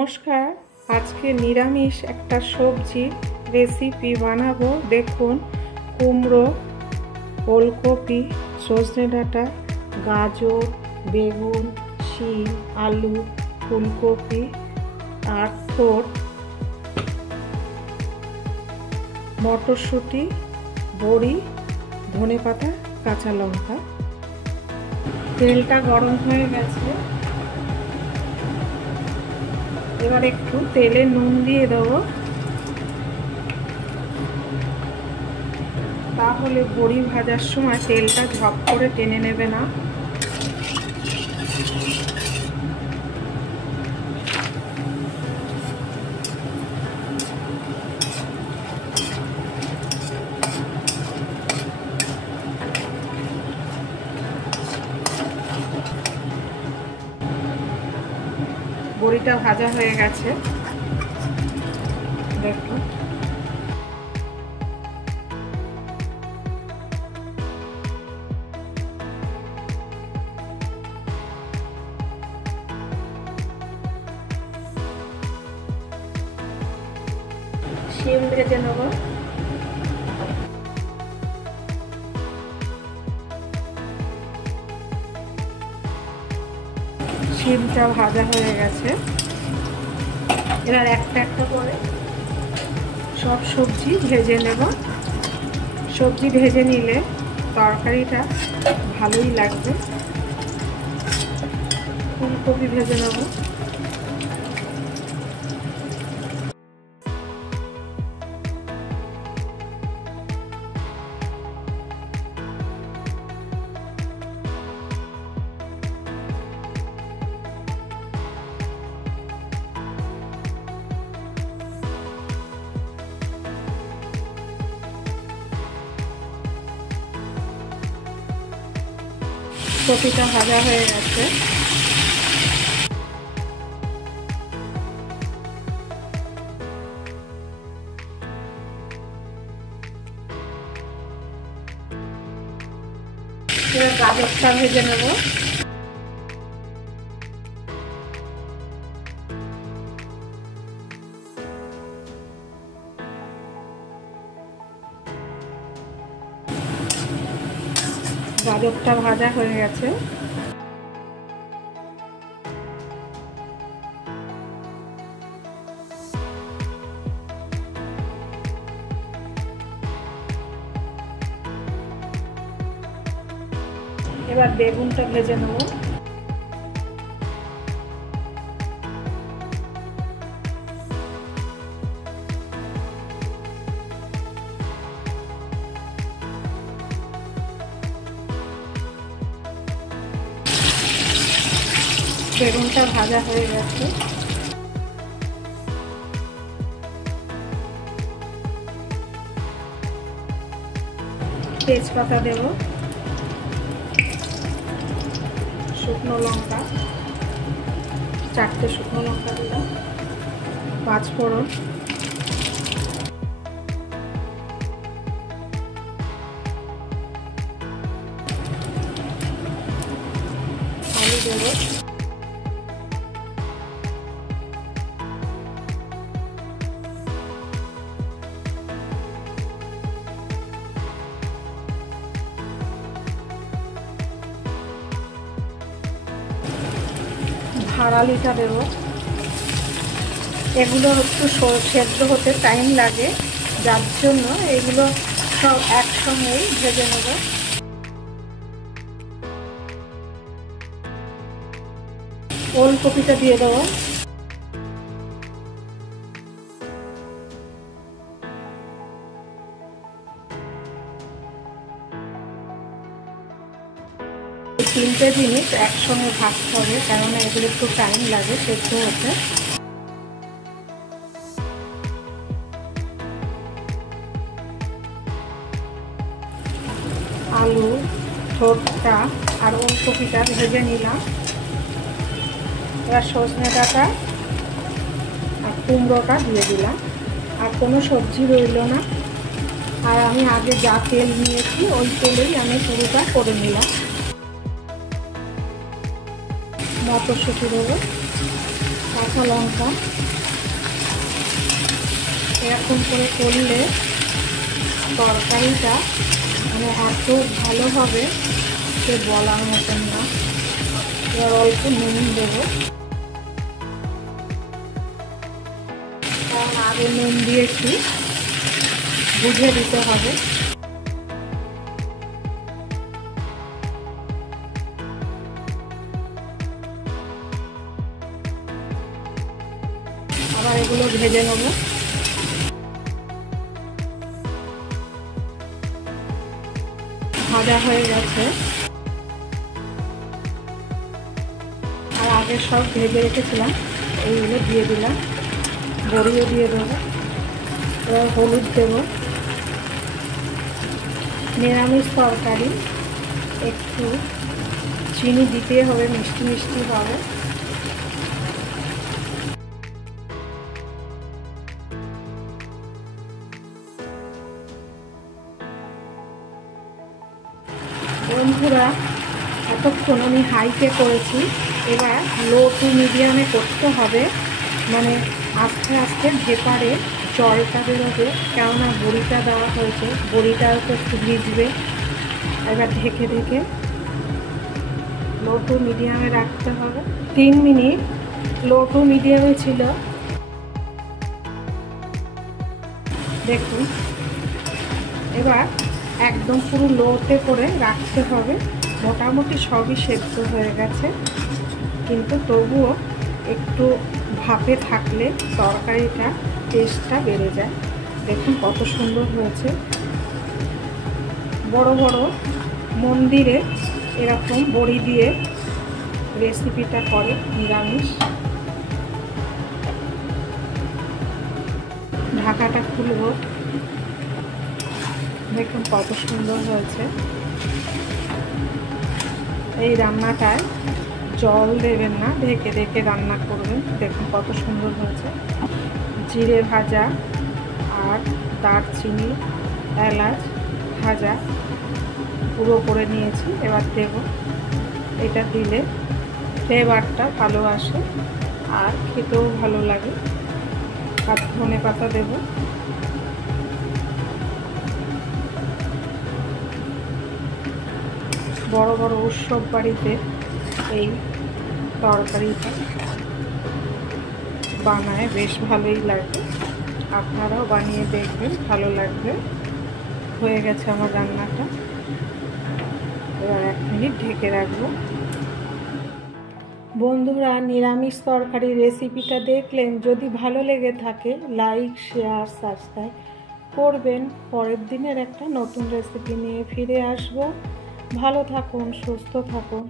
নমস্কার, আজকে নিরামিষ একটা সবজি রেসিপি বানাবো। দেখুন, কুমড়ো, ওলকপি, সজনে ডাঁটা, গাজর, বেগুন, শিম, আলু, ফুলকপি আর থোড়, মটরশুঁটি, বড়ি, ধনেপাতা, কাঁচা লঙ্কা। তেলটা গরম হয়ে গেছে, এবার একটু তেলে নুন দিয়ে দেবো, তাহলে বড়ি ভাজার সময় তেলটা ঝপ করে টেনে নেবে না। বড়িটা ভাজা হয়ে গেছে, দেখুন। শিম ভেজে নেব। শিমটা ভাজা হয়ে গেছে, এবার একটা একটা করে সব সবজি ভেজে নেব। সবজি ভেজে নিলে তরকারিটা ভালোই লাগবে। ফুলকপি ভেজে নেব। কপিটা ভাজা হয়ে গেছে, এবার গাজরটা ভেজে নেব। গাজরটা ভাজা হয়ে গেছে, এবার বেগুনটা ভেজে নেব। বেগুনটা ভাজা হয়ে গেছে, তেজপাতা দেব, শুকনো লঙ্কা, 4টে শুকনো লঙ্কা দিলাম, 5 ফোড়ন, আলু দেব, ভাড়ালিটা দেব। এগুলো একটু সেদ্ধ হতে টাইম লাগে, যার জন্য এগুলো সব একসঙ্গেই ভেজে নেব। ওলকপিটা দিয়ে দেবো। তিনটে জিনিস একসঙ্গে ভাজতে হবে, কেননা এগুলো একটু টাইম লাগে সেদ্ধ হতে। আলু, থোড়টা আর ওলকপিটা ভেজে নিলাম। এবার সজনে ডাঁটা আর কুমড়োটা দিয়ে দিলাম, আর কোনো সবজি রইল না। আর আমি আগে যা তেল নিয়েছি ওই তেলেই আমি পুরোটা করে নিলাম। মটরশুঁটি দেবো, কাঁচা লঙ্কা। এরকম করে করলে তরকারিটা মানে এত ভালো হবে সে বলার মতন না। এবার অল্প নুন দেবো, কারণ আগে নুন দিয়েছি, বুঝে দিতে হবে। আবার এগুলো ভেজে নেব। ভাজা হয়ে গেছে, আর আগে সব ভেজে রেখেছিলাম এইগুলো দিয়ে দিলাম। বড়িও দিয়ে দেবো। এবার হলুদ দেবো। নিরামিষ তরকারি, একটু চিনি দিতে হবে, মিষ্টি মিষ্টি হবে। বন্ধুরা, এতক্ষণ আমি হাইতে করেছি, এবার লো টু মিডিয়ামে করতে হবে। মানে আস্তে আস্তে ভেপারে জলটা বেরোবে, কেননা বড়িটা দেওয়া হয়েছে, বড়িটাও তো একটু ভিজবে। এবার ঢেকে ঢেকে লো টু মিডিয়ামে রাখতে হবে। 3 মিনিট লো টু মিডিয়ামে ছিল। দেখুন, এবার একদম পুরো লোতে করে রাখতে হবে। মোটামুটি সবই সেদ্ধ হয়ে গেছে, কিন্তু তবুও একটু ভাপে থাকলে তরকারিটা টেস্টটা বেড়ে যায়। দেখুন কত সুন্দর হয়েছে। বড় বড় মন্দিরে এরকম বড়ি দিয়ে রেসিপিটা করে নিরামিষ। ঢাকাটা খুলব, দেখুন কত সুন্দর হয়েছে। এই রান্নাটায় জল দেবেন না, ঢেকে ঢেকে রান্না করবেন। দেখুন কত সুন্দর হয়েছে। জিরে ভাজা আর দারচিনি, এলাচ ভাজা গুঁড়ো করে নিয়েছি, এবার দেব। এটা দিলে ফ্লেভারটা ভালো আসে আর খেতেও ভালো লাগে। আর ধনে পাতা দেব। বড় বড় উৎসব বাড়িতে এই তরকারিটা বানায়, বেশ ভালোই লাগে। আপনারাও বানিয়ে দেখবেন, ভালো লাগবে। হয়ে গেছে আমার রান্নাটা। এবার 1 মিনিট ঢেকে রাখবো। বন্ধুরা, নিরামিষ তরকারির রেসিপিটা দেখলেন, যদি ভালো লেগে থাকে লাইক, শেয়ার, সাবস্ক্রাইব করবেন। পরের দিনের একটা নতুন রেসিপি নিয়ে ফিরে আসবো। ভালো থাকুন, সুস্থ থাকুন।